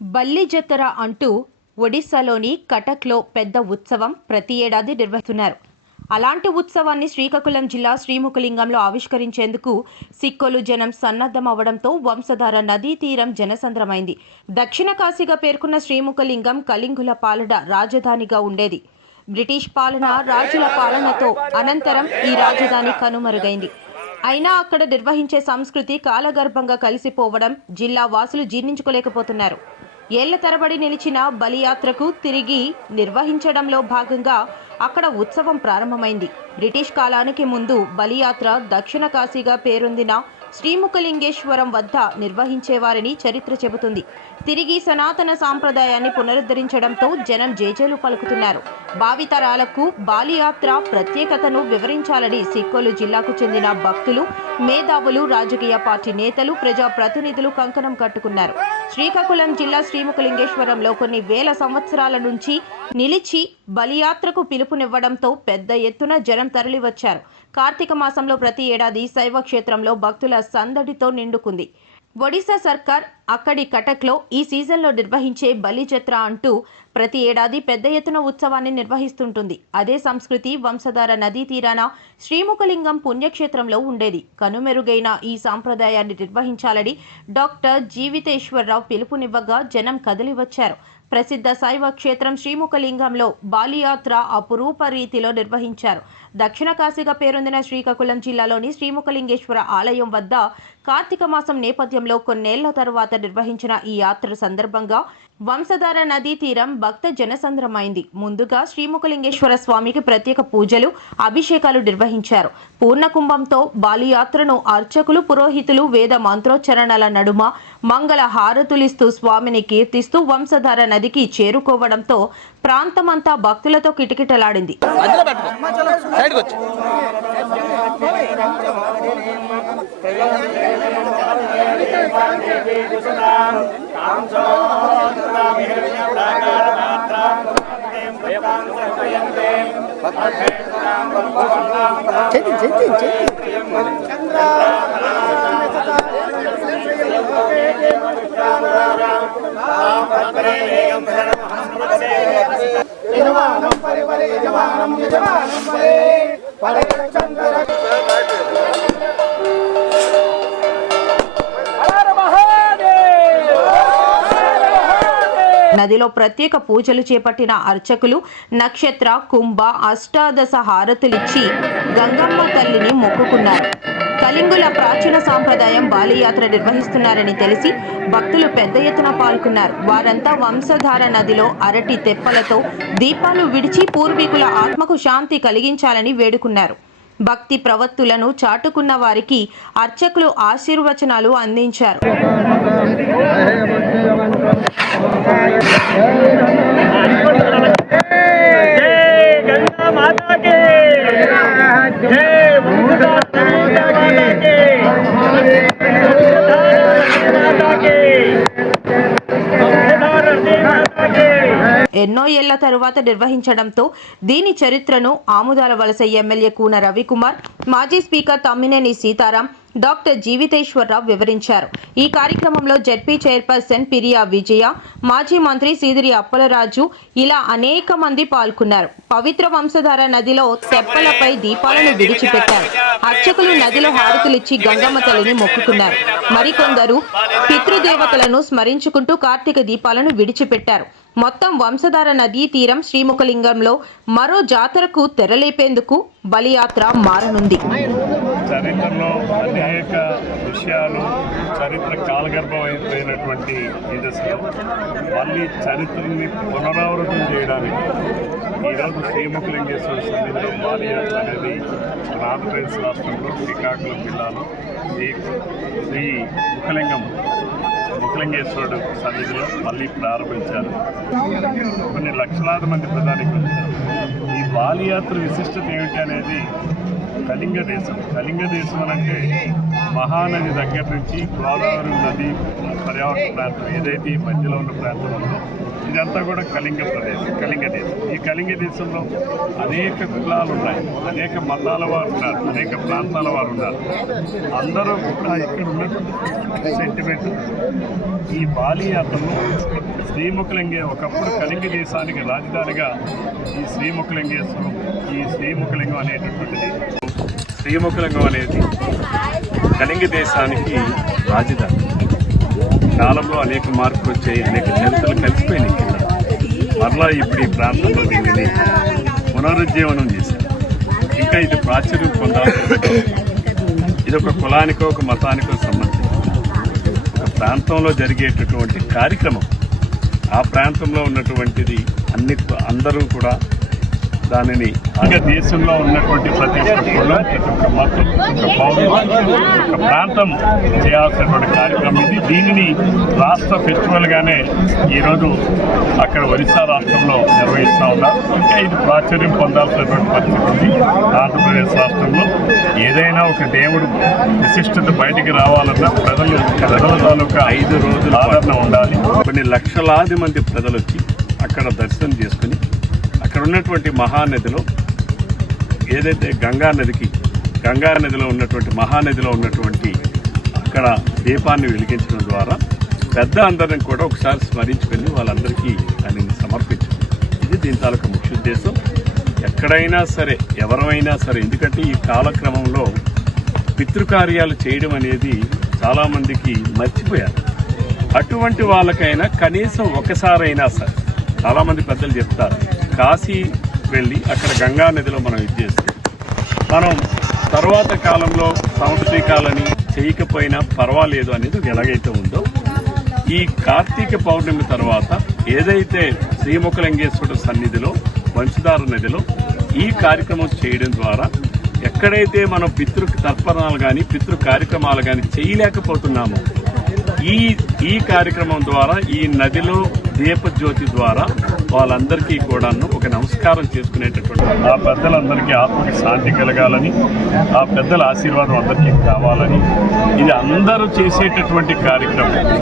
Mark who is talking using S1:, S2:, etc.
S1: బల్లి జతర అంటూ ఒడిశాలోని కటక్లో పెద్ద ఉత్సవం ప్రతి ఏడాది నిర్వహిస్తున్నారు. అలాంటి ఉత్సవాన్ని శ్రీకాకుళం జిల్లా శ్రీముఖలింగంలో ఆవిష్కరించేందుకు సిక్కులు జనం సన్నద్ధమవడంతో వంశధార నదీ తీరం జనసంద్రమైంది. దక్షిణ కాశీగా పేర్కొన్న శ్రీముఖలింగం కళింగుల పాలన రాజధానిగా ఉండేది. బ్రిటిష్ పాలన రాజుల పాలనతో అనంతరం ఈ రాజధాని కనుమరుగైంది. అయినా అక్కడ నిర్వహించే సంస్కృతి కాలగర్భంగా కలిసిపోవడం జిల్లా వాసులు జీర్ణించుకోలేకపోతున్నారు. ఏళ్ళ తరబడి నిలిచిన బలియాత్రకు తిరిగి నిర్వహించడంలో భాగంగా అక్కడ ఉత్సవం ప్రారంభమైంది. బ్రిటిష్ కాలానికి ముందు బలియాత్ర దక్షిణ కాశీగా పేరొందిన శ్రీముఖలింగేశ్వరం వద్ద నిర్వహించేవారని చరిత్ర చెబుతుంది. తిరిగి సనాతన సాంప్రదాయాన్ని పునరుద్ధరించడంతో జనం జేజేలు పలుకుతున్నారు. భావితరాలకు బాలియాత్ర ప్రత్యేకతను వివరించాలని సిక్కోలు జిల్లాకు చెందిన భక్తులు మేధావులు రాజకీయ పార్టీ నేతలు ప్రజా ప్రతినిధులు కంకణం కట్టుకున్నారు. శ్రీకాకుళం జిల్లా శ్రీముఖలింగేశ్వరంలో కొన్ని వేల సంవత్సరాల నుంచి నిలిచి బలియాత్రకు పిలుపునివ్వడంతో పెద్ద ఎత్తున జనం తరలివచ్చారు. కార్తీక మాసంలో ప్రతి ఏడాది శైవ క్షేత్రంలో భక్తుల సందడితో నిండుకుంది. ఒడిశా సర్కార్ అక్కడి కటక్లో ఈ సీజన్లో నిర్వహించే బలి జత్ర అంటూ ప్రతి ఏడాది పెద్ద ఎత్తున ఉత్సవాన్ని నిర్వహిస్తుంటుంది. అదే సంస్కృతి వంశధార నదీ తీరాన శ్రీముఖలింగం పుణ్యక్షేత్రంలో ఉండేది. కనుమెరుగైన ఈ సాంప్రదాయాన్ని నిర్వహించాలని డాక్టర్ జీవితేశ్వరరావు పిలుపునివ్వగా జనం కదిలివచ్చారు. ప్రసిద్ధ శైవ క్షేత్రం శ్రీముఖలింగంలో బాలియాత్ర అపురూప రీతిలో నిర్వహించారు. దక్షిణ కాశీగా పేరొందిన శ్రీకాకుళం జిల్లాలోని శ్రీముఖలింగేశ్వర ఆలయం వద్ద కార్తీక మాసం నేపథ్యంలో కొన్నేళ్ళ తరువాత నిర్వహించిన ఈ యాత్ర సందర్భంగా వంశధార నదీ తీరం భక్త జనసంద్రమైంది. ముందుగా శ్రీముఖలింగేశ్వర స్వామికి ప్రత్యేక పూజలు అభిషేకాలు నిర్వహించారు. పూర్ణకుంభంతో బాలియాత్రను అర్చకులు పురోహితులు వేద మంత్రోచ్చరణల నడుమ మంగళ హారతులిస్తూ స్వామిని కీర్తిస్తూ వంశధార నదికి చేరుకోవడంతో ప్రాంతమంతా భక్తులతో కిటకిటలాడింది.
S2: మధ్యలో పట్టుకో సైడ్కి వచ్చి చెయ్యి చెయ్యి.
S3: యజమానం యజమానం యజమానం పరే. పరే చంద్ర
S1: నదిలో ప్రత్యేక పూజలు చేపట్టిన అర్చకులు నక్షత్ర కుంభ అష్టాదశ హారతులిచ్చి గంగమ్మ తల్లిని మొక్కుకున్నారు. కళింగుల ప్రాచీన సాంప్రదాయం బాలియాత్ర నిర్వహిస్తున్నారని తెలిసి భక్తులు పెద్ద ఎత్తున పాల్గొన్నారు. వారంతా వంశధార నదిలో అరటి తెప్పలతో దీపాలు విడిచి పూర్వీకుల ఆత్మకు శాంతి కలిగించాలని వేడుకున్నారు. భక్తి ప్రవత్తులను చాటుకున్న వారికి అర్చకులు ఆశీర్వచనాలు అందించారు. ఎన్నో ఏళ్ళ తరువాత నిర్వహించడంతో దీని చరిత్రను ఆముదాల వలస ఎమ్మెల్యే కూన రవికుమార్ మాజీ స్పీకర్ తమ్మినేని సీతారాం డాక్టర్ జీవితేశ్వరరావు వివరించారు. ఈ కార్యక్రమంలో జెడ్పీ చైర్పర్సన్ పిరియా విజయ మాజీ మంత్రి సీదిరి అప్పలరాజు ఇలా అనేక మంది పాల్గొన్నారు. పవిత్ర వంశధార నదిలో తెప్పలపై దీపాలను విడిచిపెట్టారు. అర్చకులు నదిలో హారతులిచ్చి గంగమ్మ తల్లిని మొక్కుకున్నారు. మరికొందరు పితృదేవతలను స్మరించుకుంటూ కార్తీక దీపాలను విడిచిపెట్టారు. మొత్తం వంశధార నదీ తీరం శ్రీముఖలింగంలో మరో జాతరకు తెరలేపేందుకు బలియాత్ర మారనుంది.
S4: చరిత్రలో అనేక విషయాలు చరిత్ర కాలగర్భం అయిపోయినటువంటి ఈ దశలో మళ్ళీ చరిత్రని పునరావృతం చేయడానికి ఈరోజు శ్రీముఖలింగేశ్వర సన్నిధిలో బాలియాత్ర అనేది మన ఆంధ్రప్రదేశ్ రాష్ట్రంలో శ్రీకాకుళం జిల్లాలో శ్రీ ముఖలింగం ముఖలింగేశ్వరుడు సన్నిధిలో మళ్ళీ ప్రారంభించారు. కొన్ని లక్షలాది మంది ప్రధానికి వచ్చారు. ఈ బాలియాత్ర విశిష్టత ఏమిటి అనేది కళింగ దేశం. కళింగ దేశం అంటే మహానది దగ్గర నుంచి గోదావరి నది పర్యావరణ ప్రాంతం ఏదైతే ఈ మధ్యలో ఉన్న ప్రాంతం ఉందో ఇదంతా కూడా కళింగ ప్రదేశం కళింగ దేశం. ఈ కళింగ దేశంలో అనేక కులాలు ఉన్నాయి అనేక మతాల వారు ఉన్నారు అనేక ప్రాంతాల వారు ఉన్నారు. అందరూ కూడా ఇక్కడ ఉన్నటువంటి సెంటిమెంట్ ఈ బాలి యాత్రలో శ్రీముఖలింగే ఒకప్పుడు కళింగ దేశానికి రాజధానిగా ఈ శ్రీముఖలింగేశ్వరం ఈ శ్రీముఖలింగం అనేటటువంటిది. శ్రీముఖలింగం అనేది కళింగ దేశానికి రాజధాని. కాలంలో అనేక మార్పులు వచ్చాయి అనేక చరిత్రలు కలిసిపోయినాయి. కింద మరలా ఇప్పుడు ఈ ప్రాంతంలో దీనిని పునరుజ్జీవనం చేశారు. ఇంకా ఇది ప్రాచుర్యం పొందాలి. ఇది ఒక కులానికో ఒక మతానికో సంబంధించి ఒక ప్రాంతంలో జరిగేటటువంటి కార్యక్రమం ఆ ప్రాంతంలో ఉన్నటువంటిది అన్ని అందరూ కూడా దానిని ఇంకా దేశంలో ఉన్నటువంటి ప్రతి ఒక్క కులం ప్రతి ఒక్క మతం పౌరులు చేయాల్సినటువంటి కార్యక్రమం ఇది. దీనిని రాష్ట్ర ఫెస్టివల్ గానే ఈరోజు అక్కడ ఒరిస్సా రాష్ట్రంలో నిర్వహిస్తా ఉన్నారు. ఇంకా ఇది ప్రాచుర్యం పొందాల్సినటువంటి పరిస్థితి ఉంది. ఆంధ్రప్రదేశ్ రాష్ట్రంలో ఏదైనా ఒక దేవుడు విశిష్టత బయటికి రావాలన్నా ప్రజలు ప్రజల తాలూకా ఐదు రోజుల ఆదరణ ఉండాలి. కొన్ని లక్షలాది మంది ప్రజలు వచ్చి అక్కడ దర్శనం చేసుకుని అక్కడ ఉన్నటువంటి మహానదిలో ఏదైతే గంగా నదికి గంగా నదిలో ఉన్నటువంటి మహానదిలో ఉన్నటువంటి అక్కడ దీపాన్ని వెలిగించడం ద్వారా పెద్ద అందరిని కూడా ఒకసారి స్మరించుకొని వాళ్ళందరికీ దానిని సమర్పించడం. ఇది దీని తాలూకు ముఖ్య ఉద్దేశం. ఎక్కడైనా సరే ఎవరైనా సరే ఎందుకంటే ఈ కాలక్రమంలో పితృకార్యాలు చేయడం అనేది చాలామందికి మర్చిపోయారు. అటువంటి వాళ్ళకైనా కనీసం ఒకసారైనా సరే చాలామంది పెద్దలు చెప్తారు కాశీ వెళ్ళి అక్కడ గంగా నదిలో మనం ఇది చేస్తే. మనం తర్వాత కాలంలో సంవత్సరీకాలని చేయకపోయినా పర్వాలేదు అనేది ఎలాగైతే ఉందో ఈ కార్తీక పౌర్ణమి తర్వాత ఏదైతే శ్రీముఖలింగేశ్వర సన్నిధిలో వంశధార నదిలో ఈ కార్యక్రమం చేయడం ద్వారా ఎక్కడైతే మనం పితృ తర్పణాలు కానీ పితృ కార్యక్రమాలు కానీ చేయలేకపోతున్నామో ఈ ఈ కార్యక్రమం ద్వారా ఈ నదిలో దీపజ్యోతి ద్వారా వాళ్ళందరికీ కూడాను ఒక నమస్కారం చేసుకునేటటువంటి ఆ పెద్దలందరికీ ఆత్మకి శాంతి కలగాలని ఆ పెద్దల ఆశీర్వాదం అందరికీ కావాలని ఇది అందరూ చేసేటటువంటి కార్యక్రమం.